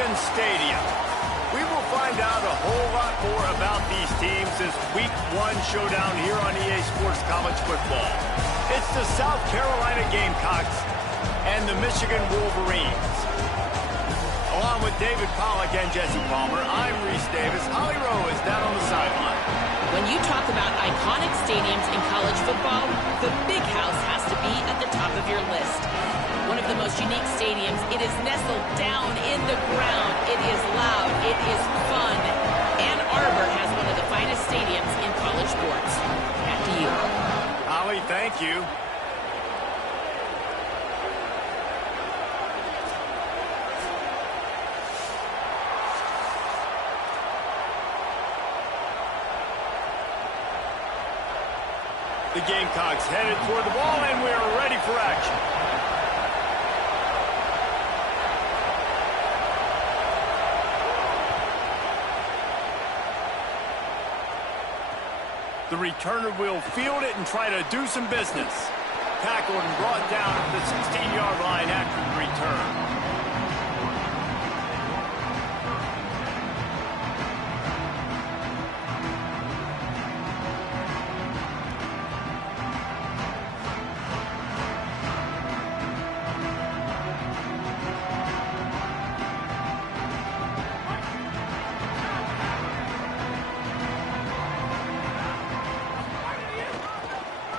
Michigan Stadium. We will find out a whole lot more about these teams this Week 1 showdown here on EA Sports College Football. It's the South Carolina Gamecocks and the Michigan Wolverines. Along with David Pollack and Jesse Palmer, I'm Reese Davis. Holly Rowe is down on the sideline. When you talk about iconic stadiums in college football, the Big House has to be at the top of your list. One of the most unique stadiums. It is nestled down in the ground. It is loud. It is fun. Ann Arbor has one of the finest stadiums in college sports. Back to you. Holly, thank you. The Gamecocks headed toward the ball, and we are ready for action. The returner will field it and try to do some business. Tackled and brought down at the 16-yard line after the return.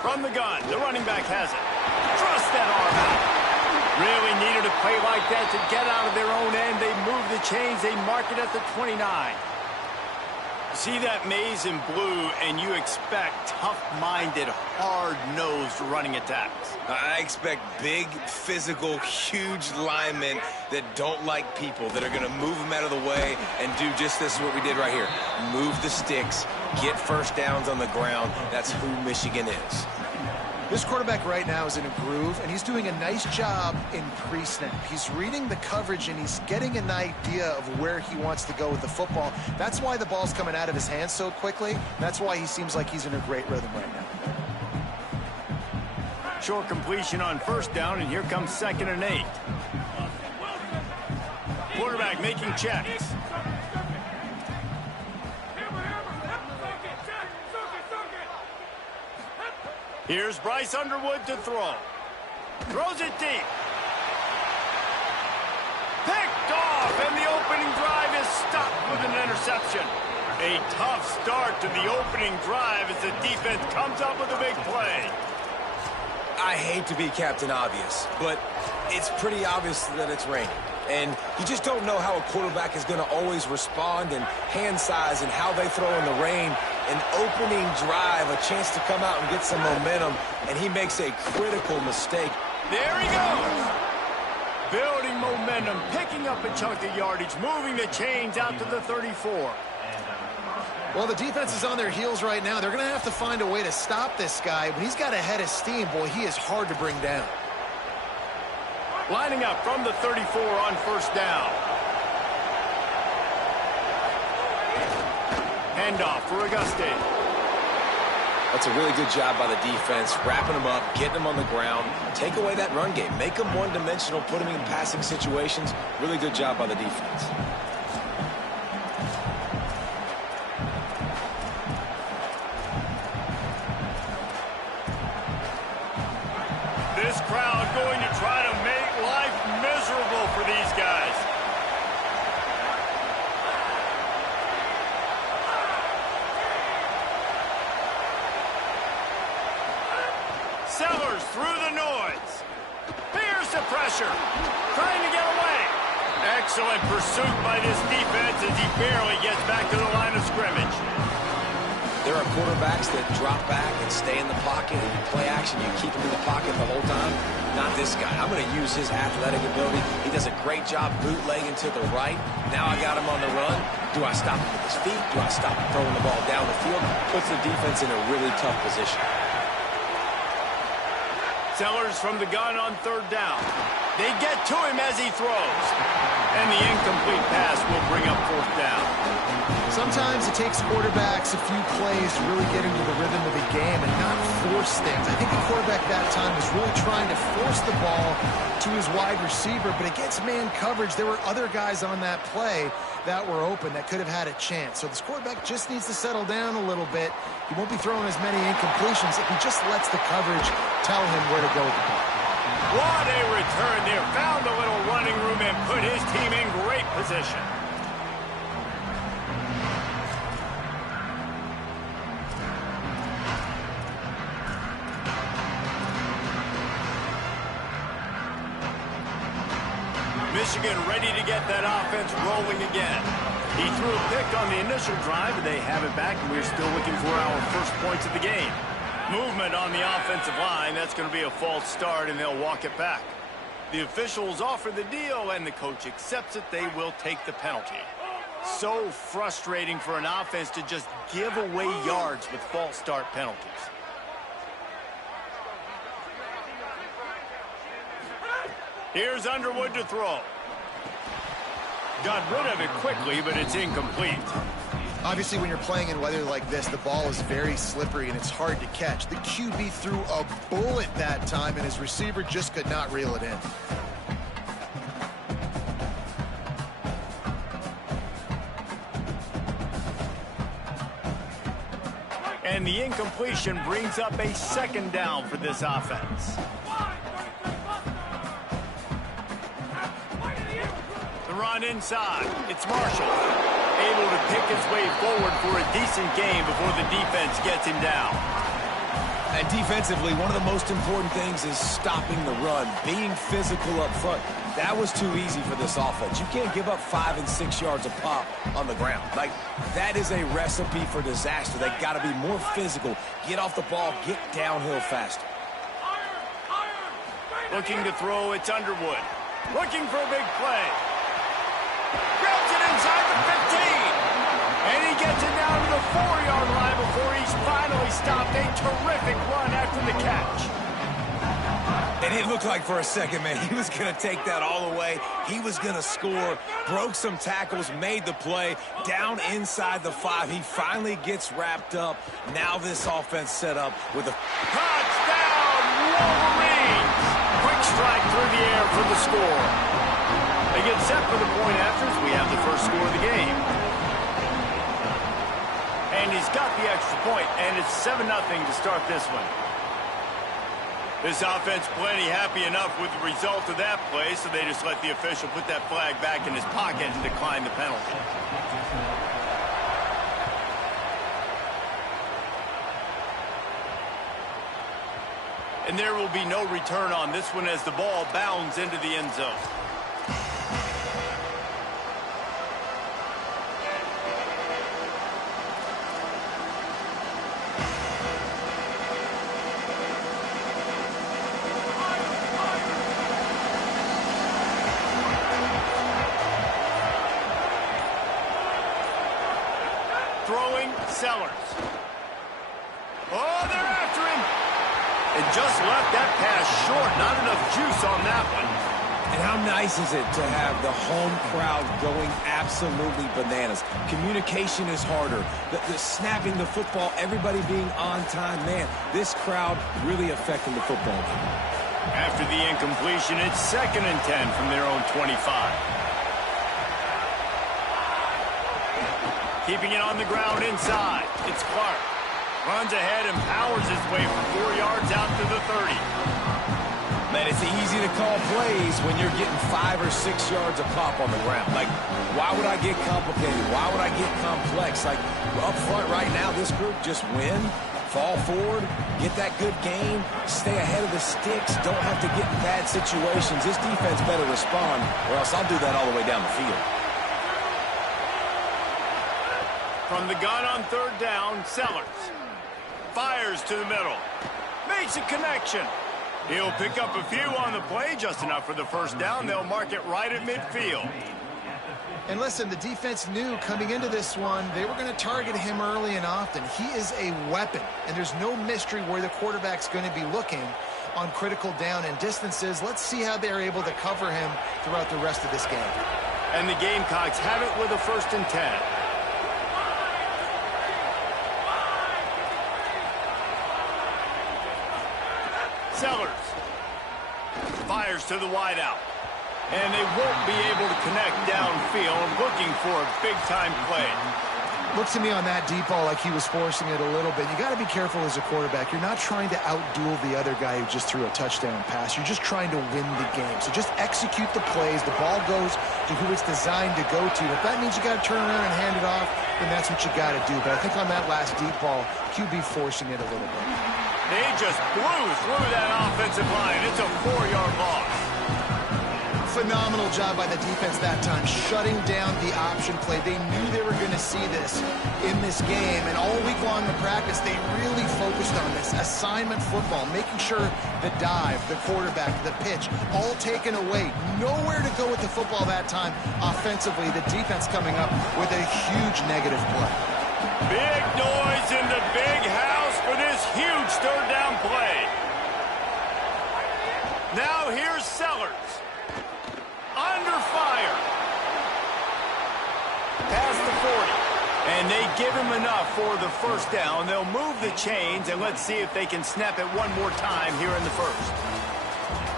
From the gun, the running back has it. Thrust that arm out. Really needed a play like that to get out of their own end. They move the chains. They mark it at the 29. See that maze in blue, and you expect tough-minded, hard-nosed running attacks. I expect big, physical, huge linemen that don't like people, that are going to move them out of the way and do just this, what we did right here. Move the sticks, get first downs on the ground. That's who Michigan is. This quarterback right now is in a groove, and he's doing a nice job in pre-snap. He's reading the coverage, and he's getting an idea of where he wants to go with the football. That's why the ball's coming out of his hands so quickly. That's why he seems like he's in a great rhythm right now. Short completion on first down, and here comes 2nd and 8. Quarterback making checks. Here's Bryce Underwood to throw. Throws it deep. Picked off, and the opening drive is stopped with an interception. A tough start to the opening drive as the defense comes up with a big play. I hate to be Captain Obvious, but it's pretty obvious that it's raining. And you just don't know how a quarterback is going to always respond and hand size and how they throw in the rain. An opening drive, a chance to come out and get some momentum, and he makes a critical mistake. There he goes. Building momentum, picking up a chunk of yardage, moving the chains out to the 34. Well, the defense is on their heels right now. They're going to have to find a way to stop this guy. When he's got a head of steam, boy, he is hard to bring down. Lining up from the 34 on first down. Handoff for Auguste. That's a really good job by the defense, wrapping them up, getting them on the ground. Take away that run game. Make them one-dimensional, put them in passing situations. Really good job by the defense. This crowd going to try to make life miserable for these guys. Sellers through the noise. Here's the pressure. Trying to get away. Excellent pursuit by this defense as he barely gets back to the line of scrimmage. There are quarterbacks that drop back and stay in the pocket, and you play action, you keep him in the pocket the whole time. Not this guy. I'm going to use his athletic ability. He does a great job bootlegging to the right. Now I got him on the run. Do I stop him with his feet? Do I stop him throwing the ball down the field? Puts the defense in a really tough position. Sellers from the gun on third down. They get to him as he throws. And the incomplete pass will bring up fourth down. Sometimes it takes quarterbacks a few plays to really get into the rhythm of the game and not force things. I think the quarterback that time was really trying to force the ball to his wide receiver, but against man coverage, there were other guys on that play that were open that could have had a chance. So this quarterback just needs to settle down a little bit. He won't be throwing as many incompletions if he just lets the coverage tell him where to go with the ball. What a return there. Found a little running room and put his team in great position. Michigan ready to get that offense rolling again. He threw a pick on the initial drive, and they have it back, and we're still looking for our first points of the game. Movement on the offensive line. That's going to be a false start, and they'll walk it back. The officials offer the deal, and the coach accepts it. They will take the penalty. So frustrating for an offense to just give away yards with false start penalties. Here's Underwood to throw. Got rid of it quickly, but it's incomplete. Obviously, when you're playing in weather like this, the ball is very slippery and it's hard to catch. The QB threw a bullet that time, and his receiver just could not reel it in. And the incompletion brings up a second down for this offense. The run inside. It's Marshall, able to pick his way forward for a decent game before the defense gets him down. And defensively, one of the most important things is stopping the run, being physical up front. That was too easy for this offense. You can't give up 5 and 6 yards a pop on the ground. Like, that is a recipe for disaster. They got to be more physical, get off the ball, get downhill faster. Looking to throw, it's Underwood. Looking for a big play. Grabs it inside the 15. And he gets it down to the 4-yard line before he's finally stopped. A terrific run after the catch. And it looked like for a second, man, he was going to take that all the way. He was going to score, broke some tackles, made the play, down inside the 5. He finally gets wrapped up. Now this offense set up with a touchdown, Wolverines! Quick strike through the air for the score. They get set for the point after as we have the first score of the game. And he's got the extra point, and it's 7-0 to start this one. This offense plenty happy enough with the result of that play, so they just let the official put that flag back in his pocket and decline the penalty. And there will be no return on this one as the ball bounds into the end zone. Sellers. Oh, they're after him. And just left that pass short. Not enough juice on that one. And how nice is it to have the home crowd going absolutely bananas? Communication is harder. The snapping the football, everybody being on time. Man, this crowd really affecting the football game. After the incompletion, it's 2nd and 10 from their own 25. Keeping it on the ground inside. It's Clark. Runs ahead and powers his way for 4 yards out to the 30. Man, it's easy to call plays when you're getting 5 or 6 yards a pop on the ground. Like, why would I get complicated? Why would I get complex? Like, up front right now, this group just win, fall forward, get that good game, stay ahead of the sticks, don't have to get in bad situations. This defense better respond, or else I'll do that all the way down the field. From the gun on 3rd down, Sellers fires to the middle. Makes a connection. He'll pick up a few on the play, just enough for the first down. They'll mark it right at midfield. And listen, the defense knew coming into this one, they were going to target him early and often. He is a weapon, and there's no mystery where the quarterback's going to be looking on critical down and distances. Let's see how they're able to cover him throughout the rest of this game. And the Gamecocks have it with a 1st and 10. Sellers fires to the wideout. And they won't be able to connect downfield, looking for a big-time play. Looks to me on that deep ball like he was forcing it a little bit. You got to be careful as a quarterback. You're not trying to outduel the other guy who just threw a touchdown pass. You're just trying to win the game. So just execute the plays. The ball goes to who it's designed to go to. If that means you got to turn around and hand it off, then that's what you got to do. But I think on that last deep ball, QB forcing it a little bit. They just blew through that offensive line. It's a 4-yard loss. Phenomenal job by the defense that time, shutting down the option play. They knew they were going to see this in this game, and all week long in practice, they really focused on this assignment football, making sure the dive, the quarterback, the pitch, all taken away. Nowhere to go with the football that time offensively. The defense coming up with a huge negative play. Big noise in the big house for this huge third down play. Now here's Sellers. Under fire. Past the 40. And they give him enough for the first down. They'll move the chains, and let's see if they can snap it one more time here in the first.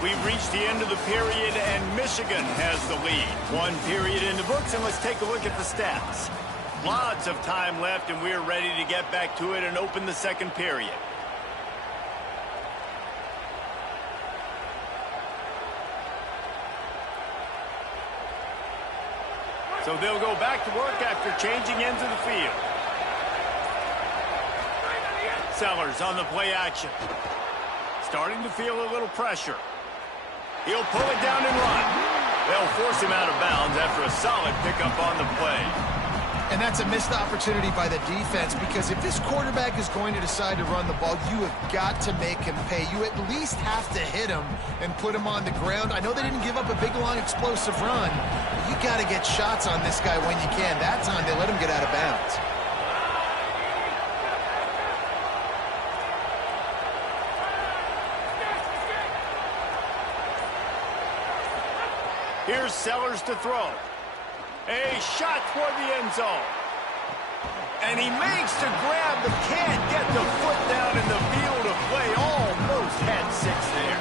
We've reached the end of the period, and Michigan has the lead. One period in the books, and let's take a look at the stats. Lots of time left, and we're ready to get back to it and open the second period. So they'll go back to work after changing ends of the field. Sellers on the play action. Starting to feel a little pressure. He'll pull it down and run. They'll force him out of bounds after a solid pickup on the play. And that's a missed opportunity by the defense, because if this quarterback is going to decide to run the ball, you have got to make him pay. You at least have to hit him and put him on the ground. I know they didn't give up a big, long, explosive run, but you got to get shots on this guy when you can. That time, they let him get out of bounds. Here's Sellers to throw. A shot toward the end zone. And he makes the grab, but can't get the foot down in the field of play. Almost had 6 there.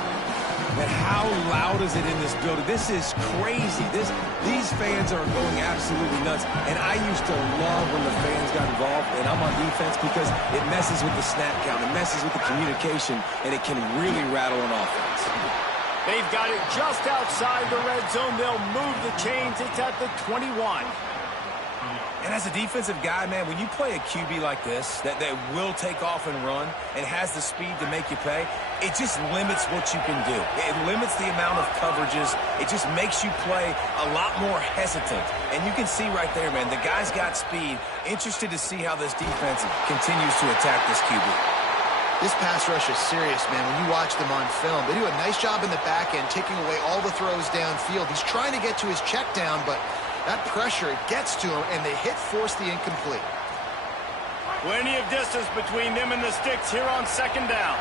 And how loud is it in this building? This is crazy. These fans are going absolutely nuts. And I used to love when the fans got involved, and I'm on defense, because it messes with the snap count, it messes with the communication, and it can really rattle an offense. They've got it just outside the red zone. They'll move the chains. It's at the 21. And as a defensive guy, man, when you play a QB like this, that will take off and run and has the speed to make you pay, it just limits what you can do. It limits the amount of coverages. It just makes you play a lot more hesitant. And you can see right there, man, the guy's got speed. Interested to see how this defense continues to attack this QB. This pass rush is serious, man. When you watch them on film, they do a nice job in the back end, taking away all the throws downfield. He's trying to get to his check down, but that pressure, it gets to him, and they force the incomplete. Plenty of distance between them and the sticks here on second down.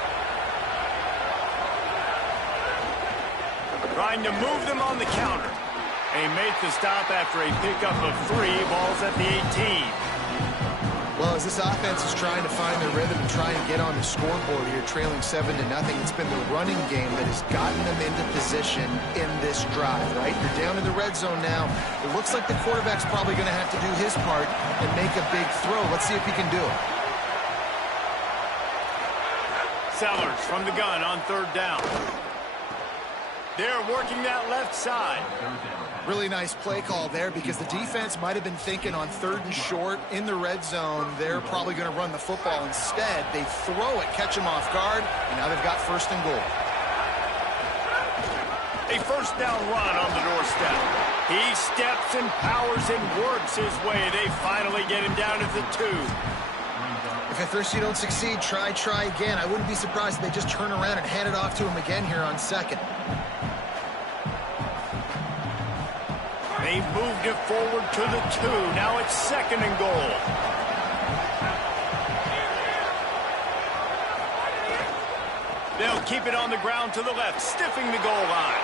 Trying to move them on the counter. They make the stop after a pickup of 3. Ball's at the 18. Well, as this offense is trying to find their rhythm and try and get on the scoreboard here, trailing 7-0, it's been the running game that has gotten them into position in this drive, right? You're down in the red zone now. It looks like the quarterback's probably going to have to do his part and make a big throw. Let's see if he can do it. Sellers from the gun on third down. They're working that left side. Really nice play call there, because the defense might have been thinking on 3rd and short in the red zone, they're probably going to run the football. Instead, they throw it, catch them off guard, and now they've got 1st and goal. A first down run on the doorstep. He steps and powers and works his way. They finally get him down at the 2. If at first you don't succeed, try again. I wouldn't be surprised if they just turn around and hand it off to him again here on 2nd. They've moved it forward to the 2. Now it's 2nd and goal. They'll keep it on the ground to the left, stiffing the goal line.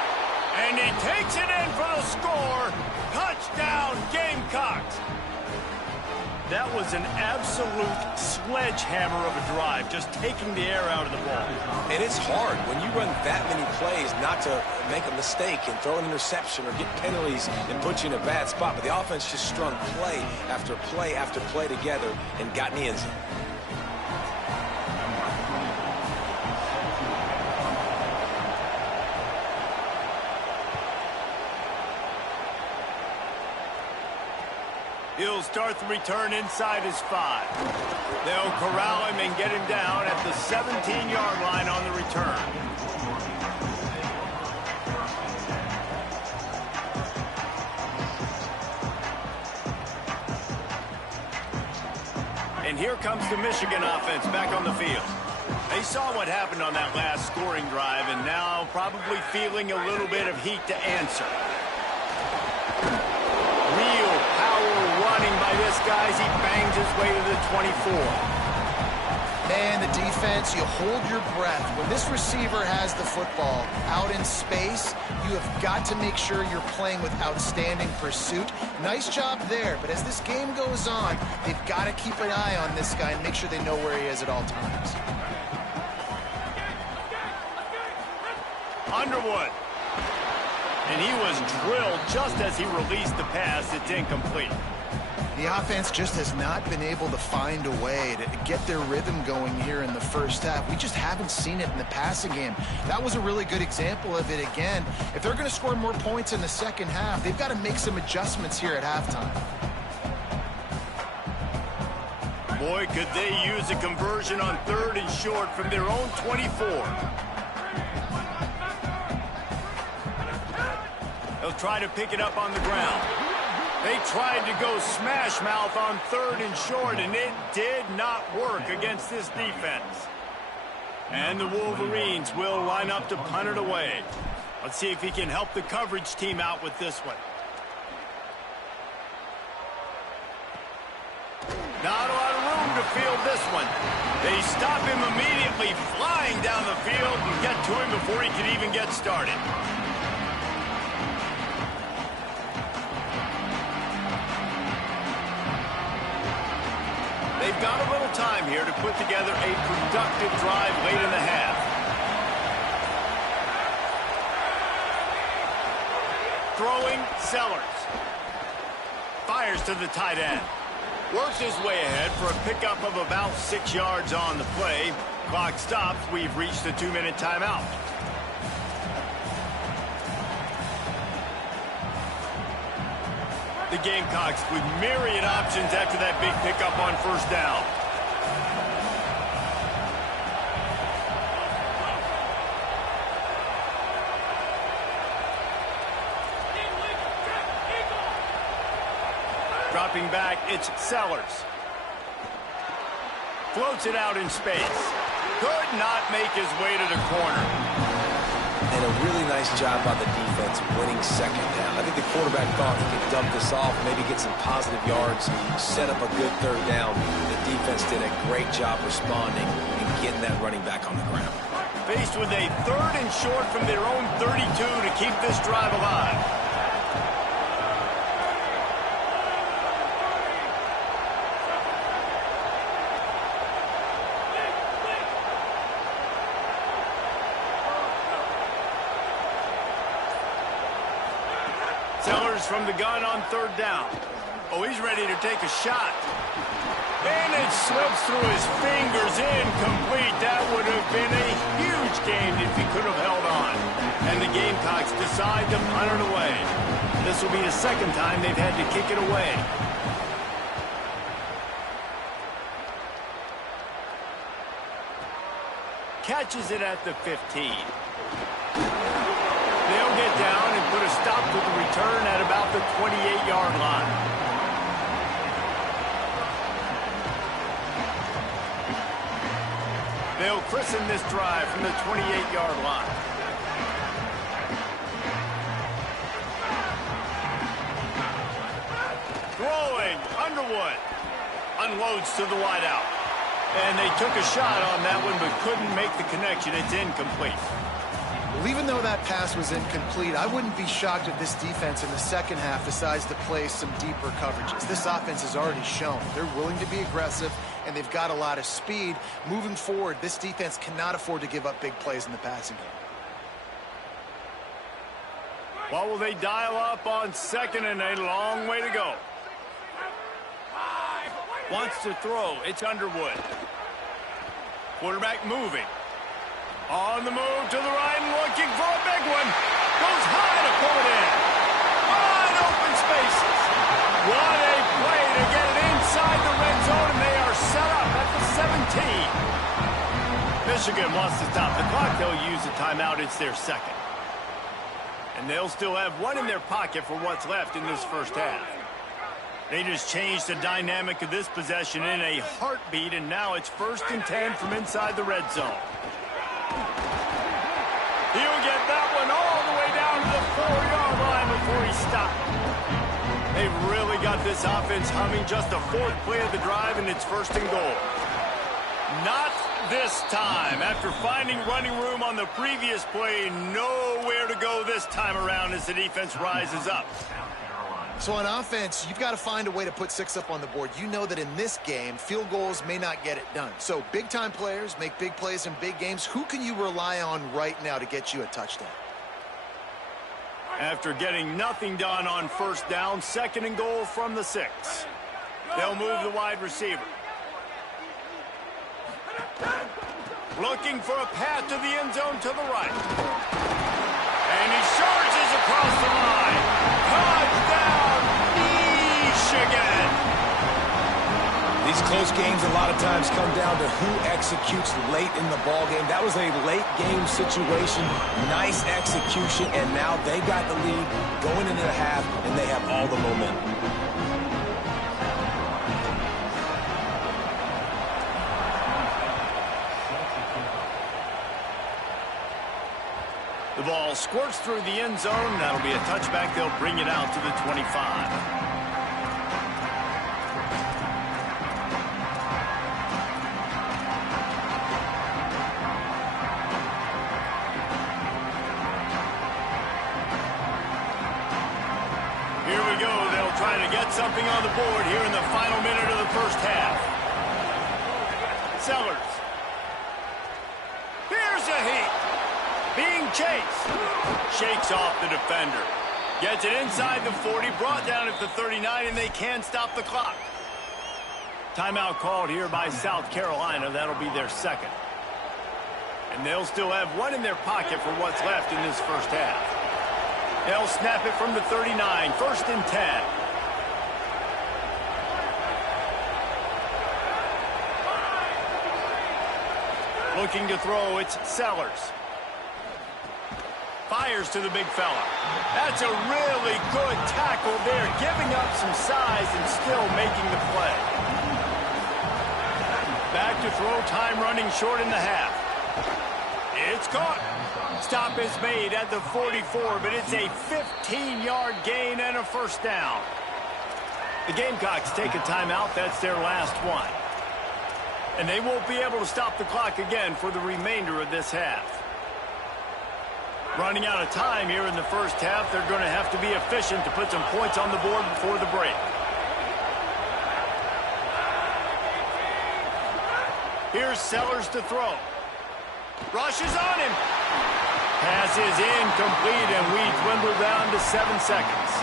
And he takes it in for the score. Touchdown, Gamecocks. That was an absolute sledgehammer of a drive, just taking the air out of the ball. And it's hard when you run that many plays not to make a mistake and throw an interception or get penalties and put you in a bad spot. But the offense just strung play after play after play together and got in the end zone. He'll start the return inside his 5. They'll corral him and get him down at the 17-yard line on the return. And here comes the Michigan offense back on the field. They saw what happened on that last scoring drive and now probably feeling a little bit of heat to answer. Real power running by this guy as he bangs his way to the 24. Man, the defense, you hold your breath. When this receiver has the football out in space, you have got to make sure you're playing with outstanding pursuit. Nice job there, but as this game goes on, they've got to keep an eye on this guy and make sure they know where he is at all times. Underwood. And he was drilled just as he released the pass. It's incomplete. The offense just has not been able to find a way to get their rhythm going here in the first half. We just haven't seen it in the passing game. That was a really good example of it again. If they're going to score more points in the second half, they've got to make some adjustments here at halftime. Boy, could they use a conversion on 3rd and short from their own 24. They'll try to pick it up on the ground. They tried to go smash mouth on 3rd and short, and it did not work against this defense. And the Wolverines will line up to punt it away. Let's see if he can help the coverage team out with this one. Not a lot of room to field this one. They stop him immediately, flying down the field and get to him before he can even get started. They've got a little time here to put together a productive drive late in the half. Throwing, Sellers. Fires to the tight end. Works his way ahead for a pickup of about 6 yards on the play. Clock stops. We've reached the 2-minute timeout. The Gamecocks with myriad options after that big pickup on 1st down. Dropping back, it's Sellers. Floats it out in space. Could not make his way to the corner. And a really nice job by the defense winning 2nd down. I think the quarterback thought he could dump this off, maybe get some positive yards, set up a good 3rd down. The defense did a great job responding and getting that running back on the ground. Faced with a 3rd and short from their own 32 to keep this drive alive. From the gun on 3rd down. Oh, he's ready to take a shot. And it slips through his fingers, incomplete. That would have been a huge gain if he could have held on. And the Gamecocks decide to punt it away. This will be the 2nd time they've had to kick it away. Catches it at the 15. They'll get down and put a stop to the return at about the 28-yard line. They'll christen this drive from the 28-yard line. Throwing, Underwood. Unloads to the wideout. And they took a shot on that one but couldn't make the connection. It's incomplete. Well, even though that pass was incomplete, I wouldn't be shocked if this defense in the second half decides to play some deeper coverages. This offense has already shown they're willing to be aggressive, and they've got a lot of speed. Moving forward, this defense cannot afford to give up big plays in the passing game. What will they dial up on second and a long way to go? Wants to throw. It's Underwood. Quarterback moving. On the move to the right and looking for a big one. Goes high to pull it in. On open spaces. What a play to get it inside the red zone, and they are set up at the 17. Michigan wants to stop the clock. They'll use a timeout. It's their second. And they'll still have one in their pocket for what's left in this first half. They just changed the dynamic of this possession in a heartbeat, and now it's 1st and 10 from inside the red zone. He'll get that one all the way down to the 4-yard line before he stopped. They've really got this offense humming. Just the 4th play of the drive, and it's 1st and goal. Not this time. After finding running room on the previous play, nowhere to go this time around as the defense rises up. So on offense, you've got to find a way to put 6 up on the board. You know that in this game, field goals may not get it done. So big-time players make big plays in big games. Who can you rely on right now to get you a touchdown? After getting nothing done on 1st down, 2nd and goal from the 6. They'll move the wide receiver. Looking for a path to the end zone to the right. And he charges across the line. Touchdown, Michigan! These close games a lot of times come down to who executes late in the ball game. That was a late game situation. Nice execution, and now they got the lead going into the half, and they have all the momentum. The ball squirts through the end zone. That'll be a touchback. They'll bring it out to the 25. Here we go. They'll try to get something on the board here in the final minute of the first half. Sellers. Here's a heat. Being chased. Shakes off the defender. Gets it inside the 40. Brought down at the 39, and they can stop the clock. Timeout called here by South Carolina. That'll be their 2nd. And they'll still have one in their pocket for what's left in this first half. They'll snap it from the 39. 1st and 10. Looking to throw, it's Sellers. Fires to the big fella. That's a really good tackle there, giving up some size and still making the play. Back to throw, time running short in the half. It's caught. Stop is made at the 44, but it's a 15-yard gain and a 1st down. The Gamecocks take a timeout. That's their last one. And they won't be able to stop the clock again for the remainder of this half. Running out of time here in the first half. They're going to have to be efficient to put some points on the board before the break. Here's Sellers to throw. Rushes on him. Pass is incomplete, and we dwindle down to 7 seconds.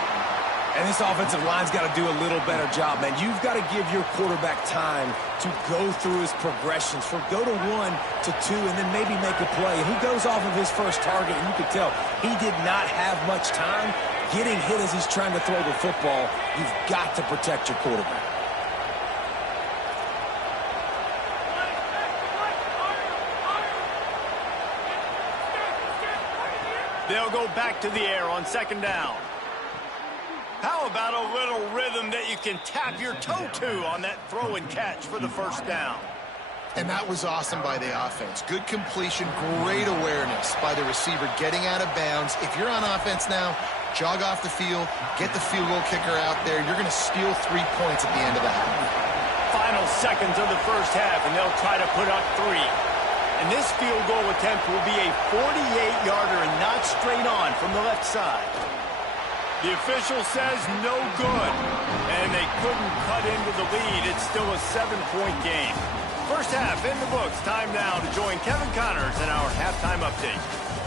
And this offensive line's got to do a little better job, man. You've got to give your quarterback time to go through his progressions. For go to 1 to 2 and then maybe make a play. And he goes off of his first target, and you can tell he did not have much time getting hit as he's trying to throw the football. You've got to protect your quarterback. They'll go back to the air on 2nd down. How about a little rhythm that you can tap your toe to on that throw and catch for the 1st down? And that was awesome by the offense. Good completion, great awareness by the receiver getting out of bounds. If you're on offense now, jog off the field, get the field goal kicker out there. You're going to steal 3 points at the end of the half. Final seconds of the first half, and they'll try to put up 3. And this field goal attempt will be a 48-yarder and not straight on from the left side. The official says no good, and they couldn't cut into the lead. It's still a 7-point game. First half in the books. Time now to join Kevin Connors in our halftime update.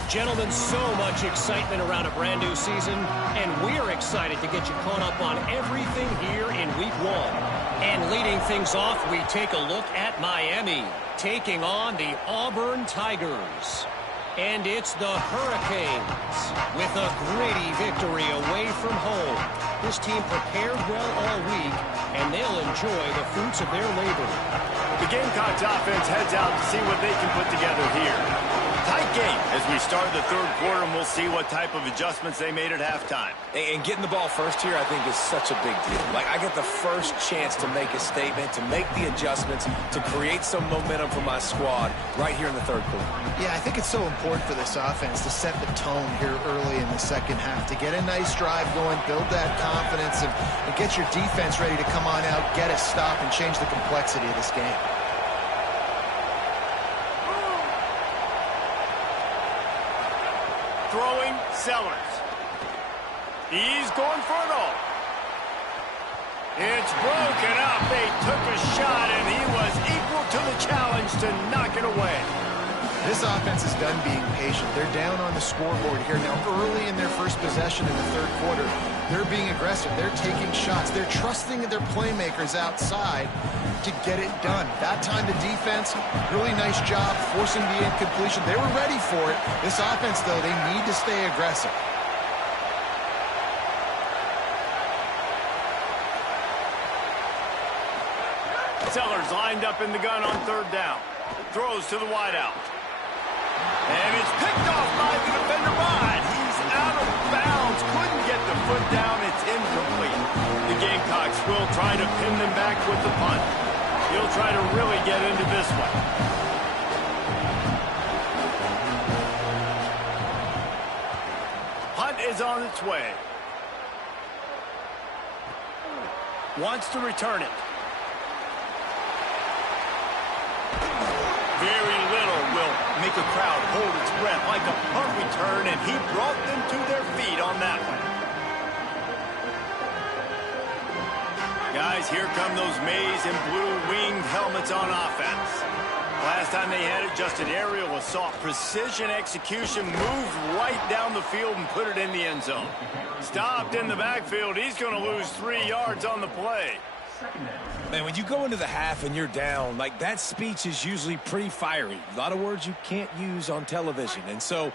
Gentlemen, so much excitement around a brand new season, and we're excited to get you caught up on everything here in Week 1. And leading things off, we take a look at Miami, taking on the Auburn Tigers. And it's the Hurricanes with a gritty victory away from home. This team prepared well all week, and they'll enjoy the fruits of their labor. The Gamecocks offense heads out to see what they can put together here. Tight game as we start the third quarter, and we'll see what type of adjustments they made at halftime. And getting the ball first here, I think, is such a big deal. Like, I get the first chance to make a statement, to make the adjustments, to create some momentum for my squad right here in the third quarter. Yeah, I think it's so important for this offense to set the tone here early in the second half, to get a nice drive going, build that confidence, and get your defense ready to come on out, get a stop, and change the complexity of this game. Throwing Sellers. He's going for it all. It's broken up. They took a shot, and he was equal to the challenge to knock it away. This offense is done being patient. They're down on the scoreboard here now early in their first possession in the third quarter. They're being aggressive. They're taking shots. They're trusting their playmakers outside to get it done. That time the defense, really nice job forcing the incompletion. They were ready for it. This offense, though, they need to stay aggressive. Sellers lined up in the gun on third down. Throws to the wideout. And it's picked off by the defender. Rod. He's out of bounds. Couldn't get the foot down. It's incomplete. The Gamecocks will try to pin them back with the punt. He'll try to really get into this one. Punt is on its way. Wants to return it. Very little will make a crowd hold its breath like a punt return, and he brought them to their feet on that one. Guys, here come those maize and blue winged helmets on offense. Last time they had it, just an aerial assault. Precision execution, moved right down the field and put it in the end zone. Stopped in the backfield. He's going to lose 3 yards on the play. Man, when you go into the half and you're down, like, that speech is usually pretty fiery. A lot of words you can't use on television. And so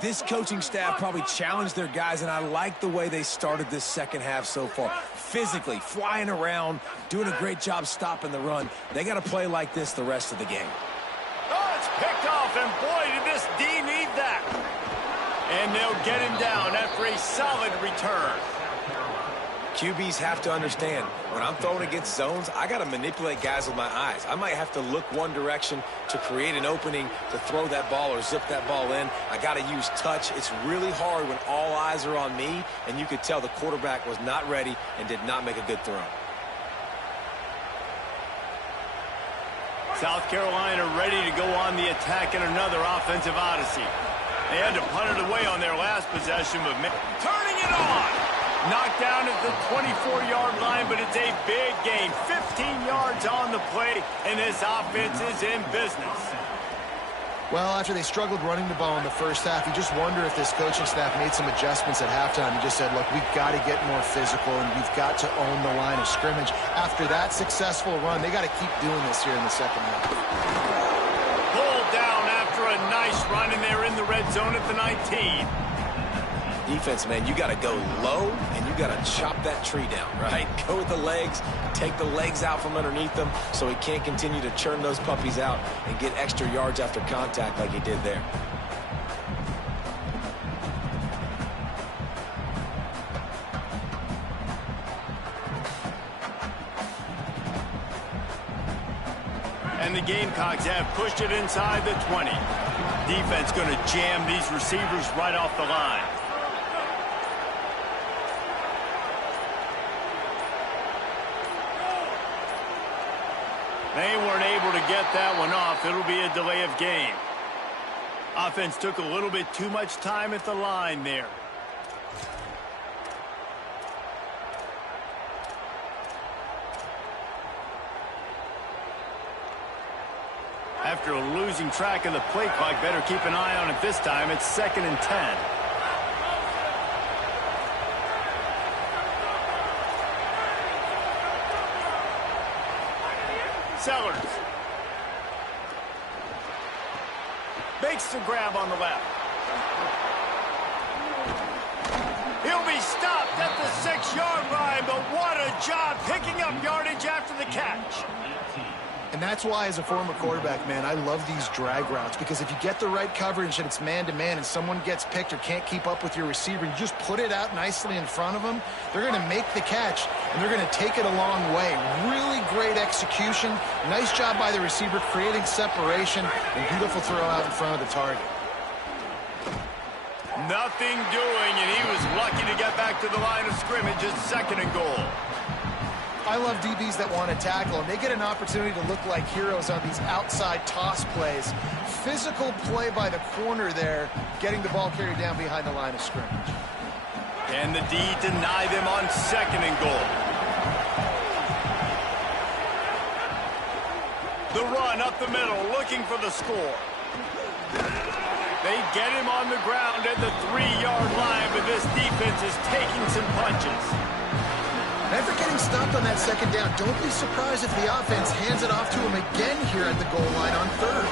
this coaching staff probably challenged their guys, and I like the way they started this second half so far. Physically, flying around, doing a great job stopping the run. They got to play like this the rest of the game. Oh, it's picked off, and boy, did this D need that. And they'll get him down after a solid return. QBs have to understand, when I'm throwing against zones, I got to manipulate guys with my eyes. I might have to look one direction to create an opening to throw that ball or zip that ball in. I got to use touch. It's really hard when all eyes are on me, and you could tell the quarterback was not ready and did not make a good throw. South Carolina ready to go on the attack in another offensive odyssey. They had to punt it away on their last possession, but turning it on. Knocked down at the 24-yard line, but it's a big gain. 15 yards on the play, and this offense is in business. Well, after they struggled running the ball in the first half, you just wonder if this coaching staff made some adjustments at halftime. He just said, look, we've got to get more physical, and we've got to own the line of scrimmage. After that successful run, they got to keep doing this here in the second half. Pulled down after a nice run, and they're in the red zone at the 19. Defense, man, you got to go low, and you got to chop that tree down, right? Go with the legs, take the legs out from underneath them so he can't continue to churn those puppies out and get extra yards after contact like he did there. And the Gamecocks have pushed it inside the 20. Defense going to jam these receivers right off the line. They weren't able to get that one off. It'll be a delay of game. Offense took a little bit too much time at the line there. After losing track of the play clock, better keep an eye on it this time. It's 2nd and 10. Sellers makes the grab on the left. He'll be stopped at the 6-yard line, but what a job picking up yardage after the catch. And that's why, as a former quarterback, man, I love these drag routes, because if you get the right coverage and it's man-to-man and someone gets picked or can't keep up with your receiver, you just put it out nicely in front of them, they're going to make the catch, and they're going to take it a long way. Really great execution. Nice job by the receiver creating separation, and beautiful throw out in front of the target. Nothing doing, and he was lucky to get back to the line of scrimmage at 2nd and goal. I love DBs that want to tackle, and they get an opportunity to look like heroes on these outside toss plays. Physical play by the corner there, getting the ball carried down behind the line of scrimmage. And the D deny them on 2nd and goal. The run up the middle, looking for the score. They get him on the ground at the 3-yard line, but this defense is taking some punches. After getting stopped on that 2nd down, don't be surprised if the offense hands it off to him again here at the goal line on 3rd.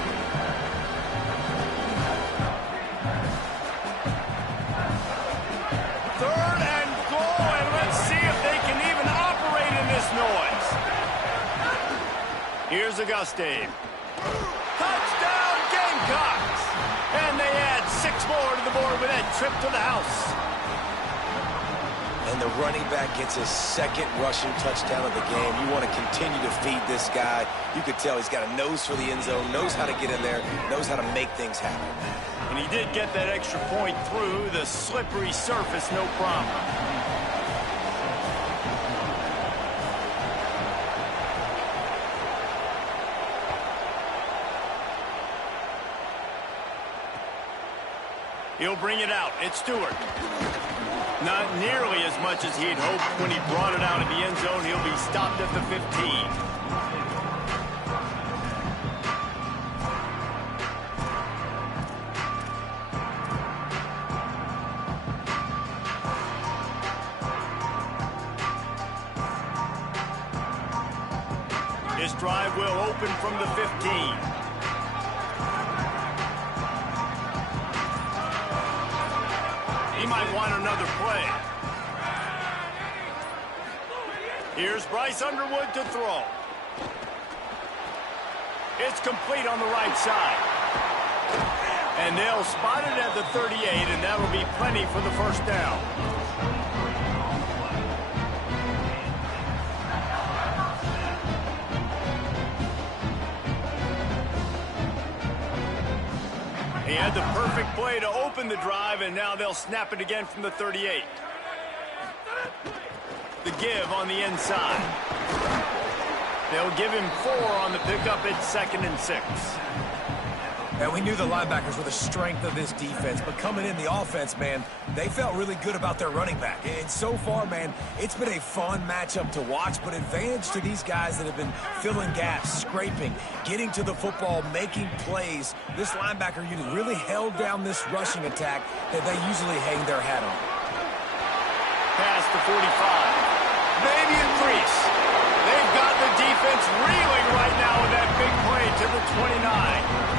Third and goal, and let's see if they can even operate in this noise. Here's Auguste. Touchdown, Gamecocks! And they add 6 more to the board with that trip to the house. And the running back gets his 2nd rushing touchdown of the game. You want to continue to feed this guy. You could tell he's got a nose for the end zone, knows how to get in there, knows how to make things happen. And he did get that extra point through the slippery surface, no problem. He'll bring it out. It's Stewart. Not nearly as much as he'd hoped when he brought it out of the end zone. He'll be stopped at the 15. His drive will open from the 15. He might want another play. Here's Bryce Underwood to throw. It's complete on the right side. And they'll spot it at the 38, and that'll be plenty for the 1st down. He had the perfect play to open the drive, and now they'll snap it again from the 38. The give on the inside. They'll give him 4 on the pickup at 2nd and 6. And we knew the linebackers were the strength of this defense, but coming in the offense, man, they felt really good about their running back. And so far, man, it's been a fun matchup to watch, but advantage to these guys that have been filling gaps, scraping, getting to the football, making plays. This linebacker unit really held down this rushing attack that they usually hang their hat on. Past the 45. Maybe increase. They've got the defense reeling right now with that big play to the 29.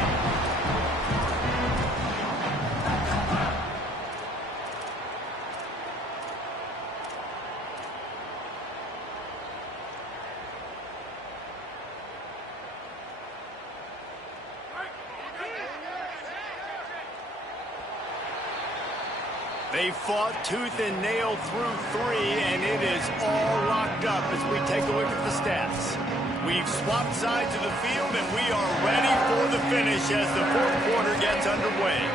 They fought tooth and nail through 3, and it is all locked up as we take a look at the stats. We've swapped sides of the field, and we are ready for the finish as the 4th quarter gets underway.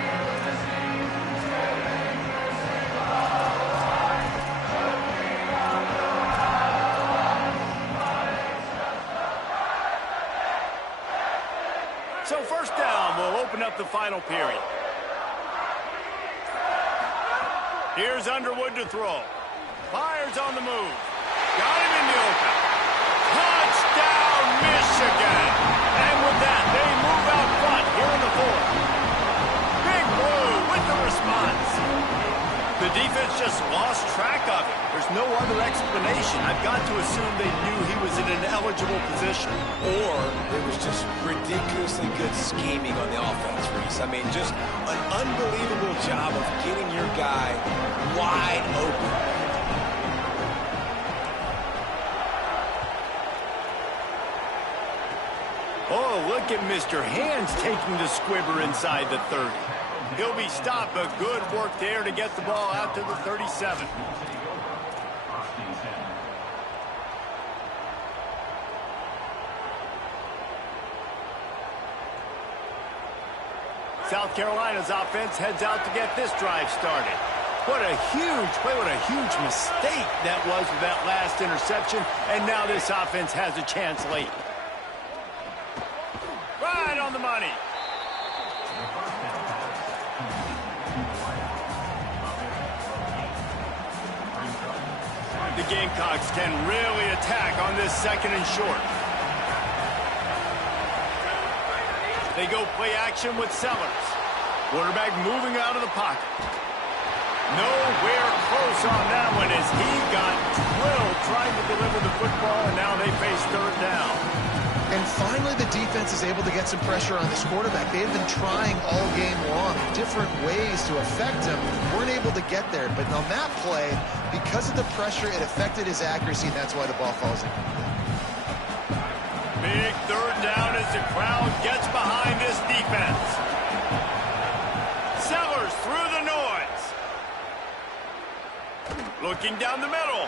So first down will open up the final period. Here's Underwood to throw. Fires on the move. Got him in the open. Touchdown, Michigan! And with that, they move out front here in the fourth. Big Blue with the response. The defense just lost track of him. There's no other explanation. I've got to assume they knew he was in an eligible position. Or it was just ridiculously good scheming on the offense, Reese. I mean, just an unbelievable job of getting your guy wide open. Oh, look at Mr. Hands taking the squibber inside the 30. He'll be stopped, but good work there to get the ball out to the 37. South Carolina's offense heads out to get this drive started. What a huge play, what a huge mistake that was with that last interception, and now this offense has a chance late. Right on the money. The Gamecocks can really attack on this second and short. They go play action with Sellers. Quarterback moving out of the pocket. Nowhere close on that one as he got drilled trying to deliver the football, and now they face third down. And finally, the defense is able to get some pressure on this quarterback. They have been trying all game long, different ways to affect him. Weren't able to get there, but on that play, because of the pressure, it affected his accuracy, and that's why the ball falls in. Big third down as the crowd gets behind this defense. Sellers through the noise. Looking down the middle.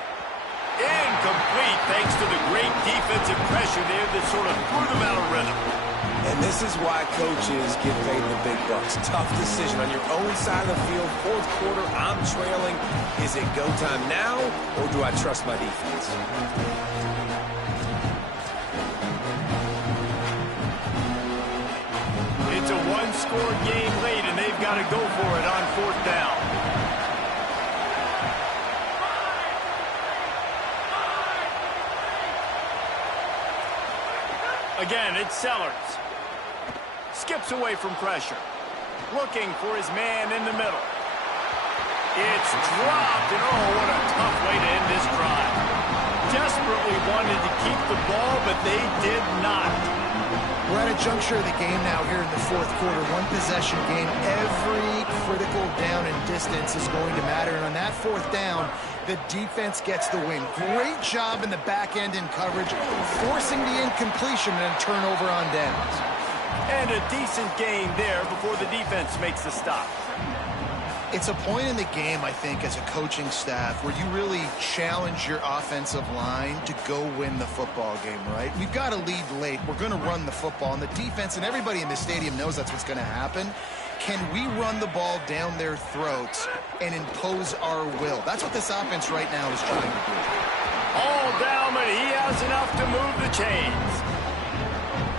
Incomplete thanks to the great defensive pressure there that sort of threw them out of rhythm. And this is why coaches get paid the big bucks. Tough decision on your own side of the field. Fourth quarter, I'm trailing. Is it go time now, or do I trust my defense? It's a one-score game late, and they've got to go for it on fourth down. Again, it's Sellers. Skips away from pressure. Looking for his man in the middle. It's dropped, and oh, what a tough way to end this drive. Desperately wanted to keep the ball, but they did not. We're at a juncture of the game now here in the fourth quarter. One possession game. Every critical down and distance is going to matter. And on that fourth down, the defense gets the win. Great job in the back end in coverage, forcing the incompletion and a turnover on downs. And a decent gain there before the defense makes the stop. It's a point in the game, I think, as a coaching staff where you really challenge your offensive line to go win the football game, right? We've got to lead late. We're going to run the football. And the defense and everybody in the stadium knows that's what's going to happen. Can we run the ball down their throats and impose our will? That's what this offense right now is trying to do. All down, but he has enough to move the chains.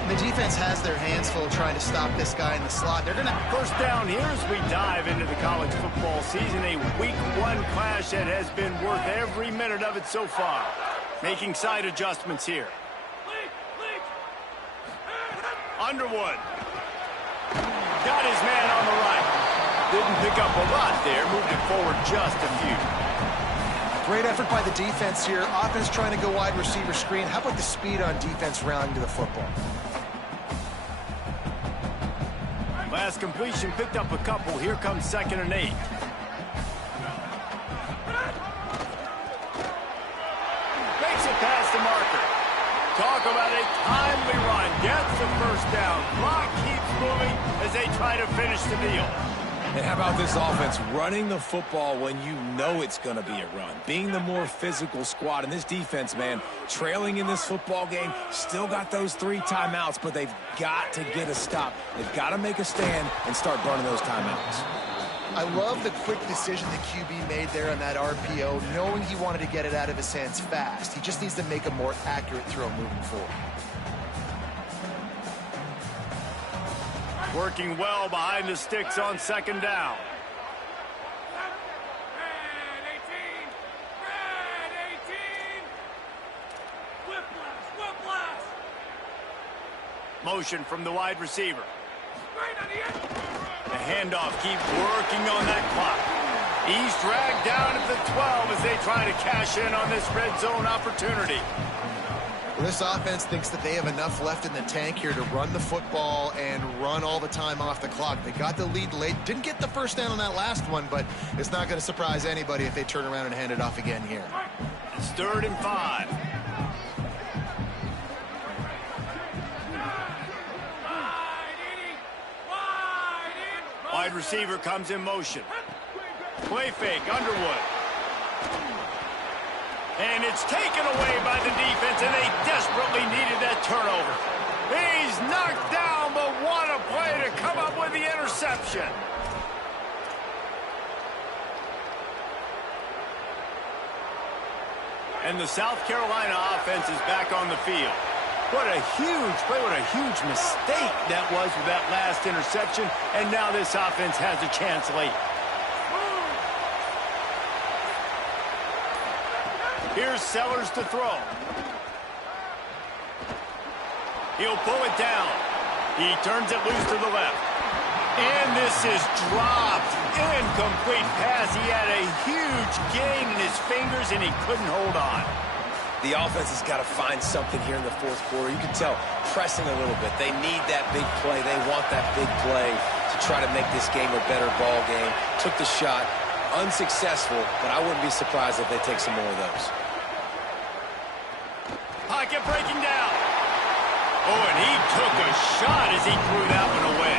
The defense has their hands full trying to stop this guy in the slot. They're going to... First down here as we dive into the college football season. A week one clash that has been worth every minute of it so far. Making side adjustments here. Underwood. Got his man on the right. Didn't pick up a lot there. Moved it forward just a few. Great effort by the defense here. Offense trying to go wide receiver screen. How about the speed on defense rounding to the football? Last completion picked up a couple. Here comes 2nd and 8. Makes it past the marker. Talk about a timely run. Gets the first down. Clock keeps moving as they try to finish the deal. And how about this offense running the football when you know it's going to be a run? Being the more physical squad. And this defense, man, trailing in this football game, still got those 3 timeouts, but they've got to get a stop. They've got to make a stand and start burning those timeouts. I love the quick decision the QB made there on that RPO, knowing he wanted to get it out of his hands fast. He just needs to make a more accurate throw moving forward. Working well behind the sticks on second down. Motion from the wide receiver. The handoff keeps working on that clock. He's dragged down at the 12 as they try to cash in on this red zone opportunity. Well, this offense thinks that they have enough left in the tank here to run the football and run all the time off the clock. They got the lead late. Didn't get the first down on that last one, but it's not going to surprise anybody if they turn around and hand it off again here. It's 3rd and 5. Wide receiver comes in motion. Play fake, Underwood. And it's taken away by the defense, and they desperately needed that turnover. He's knocked down, but what a play to come up with the interception. And the South Carolina offense is back on the field. What a huge play, what a huge mistake that was with that last interception. And now this offense has a chance late. Here's Sellers to throw. He'll pull it down. He turns it loose to the left. And this is dropped. Incomplete pass. He had a huge gain in his fingers, and he couldn't hold on. The offense has got to find something here in the fourth quarter. You can tell pressing a little bit. They need that big play. They want that big play to try to make this game a better ball game. Took the shot. Unsuccessful, but I wouldn't be surprised if they take some more of those. Pocket breaking down. Oh, and he took a shot as he threw that one away.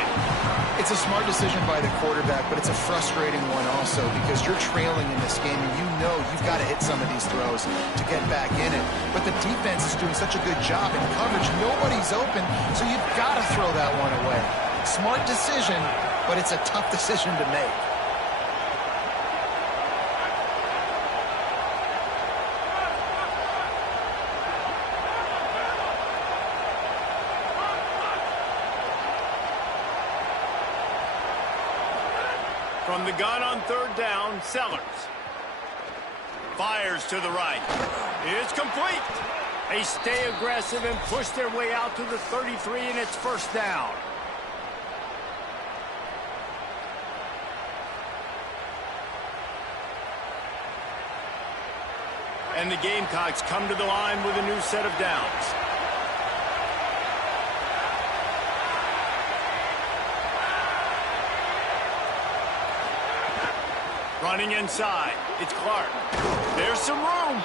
It's a smart decision by the quarterback, but it's a frustrating one also because you're trailing in this game and you know you've got to hit some of these throws to get back in it. But the defense is doing such a good job in coverage. Nobody's open, so you've got to throw that one away. Smart decision, but it's a tough decision to make. From the gun on 3rd down, Sellers. Fires to the right. It's complete. They stay aggressive and push their way out to the 33, and it's 1st down. And the Gamecocks come to the line with a new set of downs. Running inside, it's Clark. There's some room.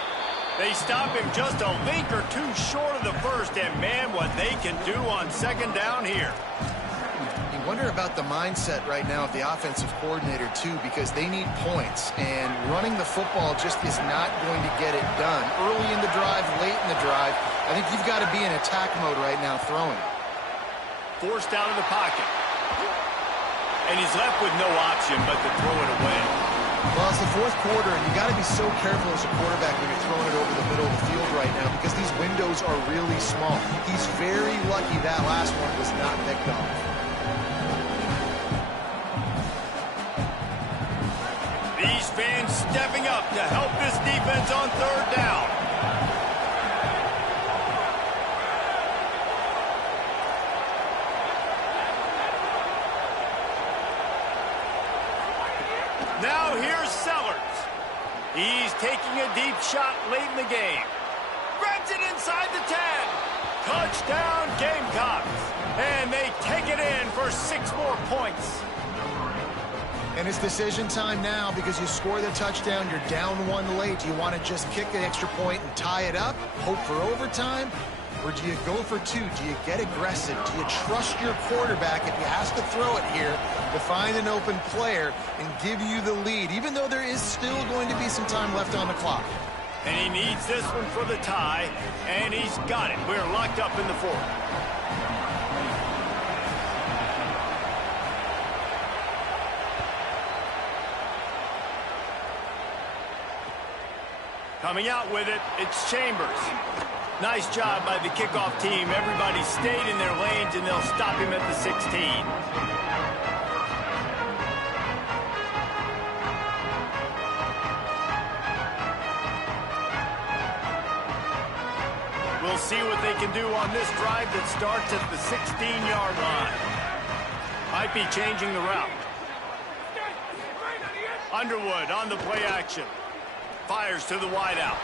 They stop him just a link or two short of the first, and man, what they can do on 2nd down here. You wonder about the mindset right now of the offensive coordinator, too, because they need points, and running the football just is not going to get it done. Early in the drive, late in the drive, I think you've got to be in attack mode right now throwing. Forced out of the pocket. And he's left with no option but to throw it away. Well, it's the 4th quarter, and you got to be so careful as a quarterback when you're throwing it over the middle of the field right now because these windows are really small. He's very lucky that last one was not picked off. These fans stepping up to help this defense on 3rd down. Now here's Sellers. He's taking a deep shot late in the game. Grabs it inside the 10. Touchdown Gamecocks. And they take it in for 6 more points. And it's decision time now because you score the touchdown, you're down 1 late. Do you want to just kick the extra point and tie it up, hope for overtime? Or do you go for 2? Do you get aggressive? Do you trust your quarterback if he has to throw it here to find an open player and give you the lead, even though there is still going to be some time left on the clock? And he needs this one for the tie, and he's got it. We're locked up in the 4th. Coming out with it, it's Chambers. Nice job by the kickoff team. Everybody stayed in their lanes, and they'll stop him at the 16. We'll see what they can do on this drive that starts at the 16-yard line. Might be changing the route. Underwood on the play action. Fires to the wideout.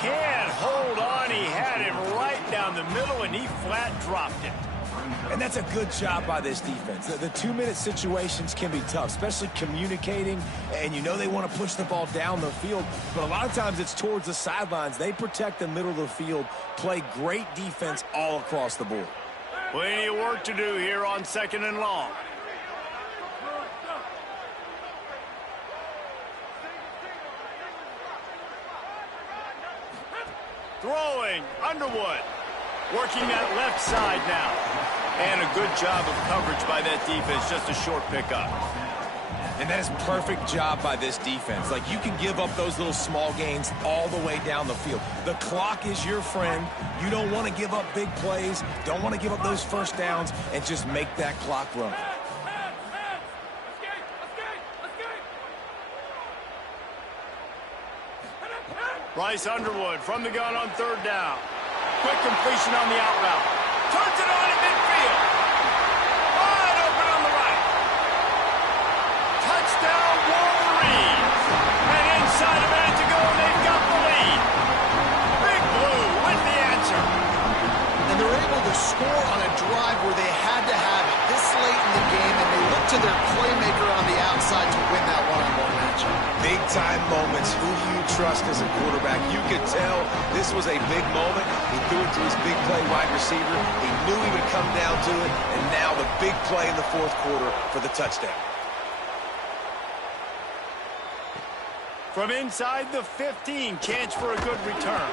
Can't hold on. He had him right down the middle, and he flat dropped it. And that's a good job by this defense. The 2-minute situations can be tough, especially communicating, and you know they want to push the ball down the field, but a lot of times it's towards the sidelines. They protect the middle of the field, play great defense all across the board. Plenty of work to do here on 2nd and long. Throwing, Underwood. Working that left side now. And a good job of coverage by that defense, just a short pickup. And that is a perfect job by this defense. Like, you can give up those little small gains all the way down the field. The clock is your friend. You don't want to give up big plays, don't want to give up those first downs, and just make that clock run. Bryce Underwood from the gun on 3rd down. Quick completion on the out route. Turns it on in midfield. Wide open on the right. Touchdown, Wolverines. And inside a minute to go, they've got the lead. Big Blue with the answer. And they're able to score on a drive where they had to have it this late in the game, and they look to their playmaker on the outside to win that one-on-one matchup. Big-time moments. Who do you trust as a quarterback? You could tell this was a big moment. He threw it to his big play wide receiver. He knew he would come down to it, and now the big play in the 4th quarter for the touchdown. From inside the 15, chance for a good return.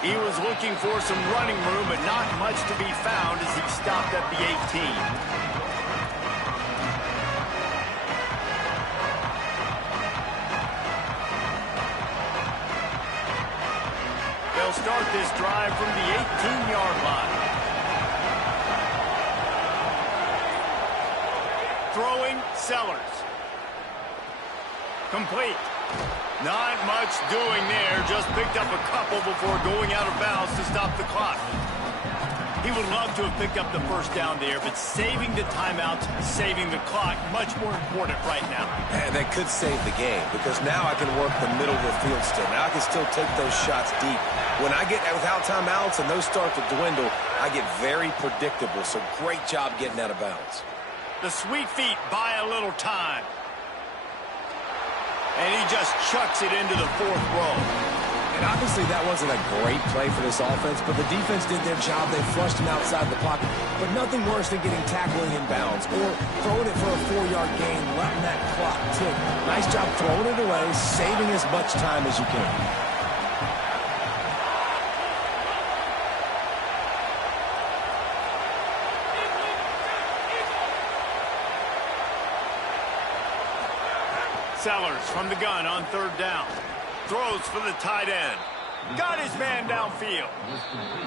He was looking for some running room, but not much to be found as he stopped at the 18. They'll start this drive from the 18-yard line. Throwing, Sellers. Complete. Not much doing there. Just picked up a couple before going out of bounds to stop the clock. He would love to have picked up the first down there, but saving the timeouts, saving the clock, much more important right now. And that could save the game, because now I can work the middle of the field still. Now I can still take those shots deep. When I get without timeouts and those start to dwindle, I get very predictable. So great job getting out of bounds. The sweet feet buy a little time. And he just chucks it into the 4th row. And obviously that wasn't a great play for this offense, but the defense did their job. They flushed him outside the pocket. But nothing worse than getting tackling in bounds or throwing it for a 4-yard gain, letting that clock tick. Nice job throwing it away, saving as much time as you can. Sellers from the gun on 3rd down. Throws for the tight end. Got his man downfield.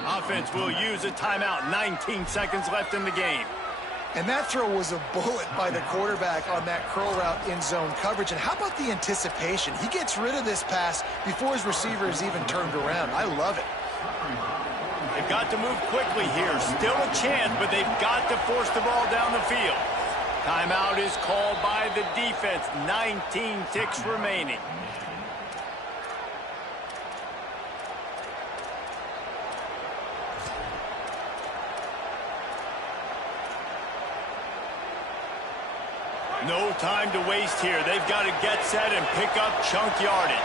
Offense will use a timeout. 19 seconds left in the game. And that throw was a bullet by the quarterback on that curl route in zone coverage. And how about the anticipation? He gets rid of this pass before his receiver is even turned around. I love it. They've got to move quickly here. Still a chance, but they've got to force the ball down the field. Timeout is called by the defense. 19 ticks remaining. No time to waste here. They've got to get set and pick up chunk yardage.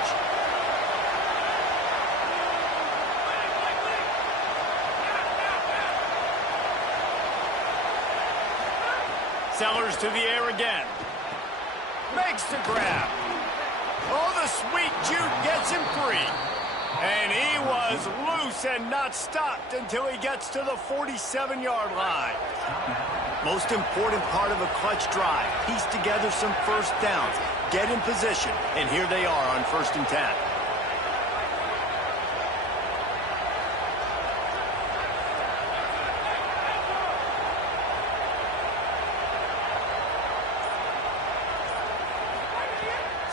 Sellers to the air again. Makes the grab. Oh, the sweet juke gets him free. And he was loose and not stopped until he gets to the 47-yard line. Most important part of a clutch drive. Piece together some first downs. Get in position. And here they are on 1st and 10.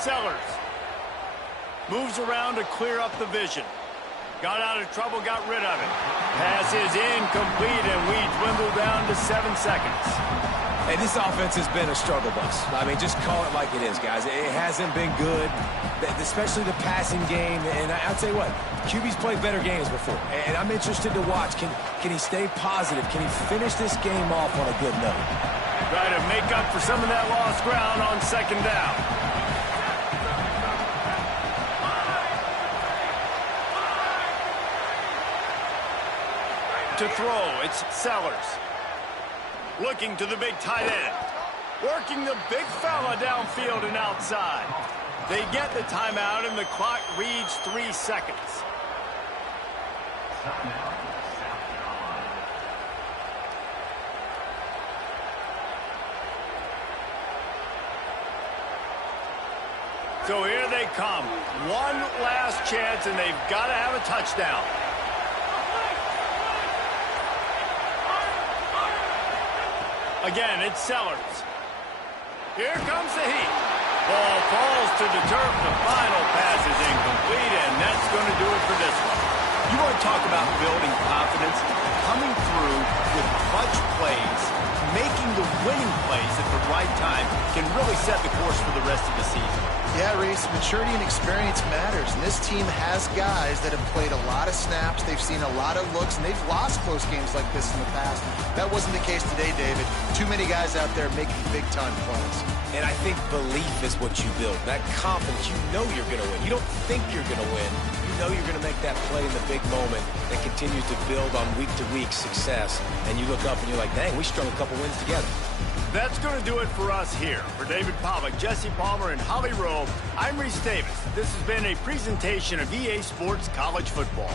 Sellers moves around to clear up the vision. Got out of trouble, got rid of it. Pass is incomplete, and we dwindle down to 7 seconds. Hey, this offense has been a struggle bus. I mean, just call it like it is, guys. It hasn't been good, especially the passing game. And I'll tell you what, QB's played better games before. And I'm interested to watch. Can he stay positive? Can he finish this game off on a good note? Try to make up for some of that lost ground on second down. To throw, it's Sellers. Looking to the big tight end. Working the big fella downfield and outside. They get the timeout, and the clock reads 3 seconds. So here they come. One last chance, and they've got to have a touchdown. Again, it's Sellers. Here comes the heat. Ball falls to the turf. The final pass is incomplete, and that's going to do it for this one. You want to talk about building confidence? Coming through with clutch plays, making the winning plays at the right time can really set the course for the rest of the season. Yeah, Reese, maturity and experience matters, and this team has guys that have played a lot of snaps, they've seen a lot of looks, and they've lost close games like this in the past. That wasn't the case today, David. Too many guys out there making big-time plays. And I think belief is what you build. That confidence, you know you're going to win. You don't think you're going to win. You know you're going to make that play in the big moment that continues to build on week-to-week success. And you look up and you're like, dang, we strung a couple wins together. That's going to do it for us here. For David Pollack, Jesse Palmer, and Holly Rowe, I'm Reese Davis. This has been a presentation of EA Sports College Football.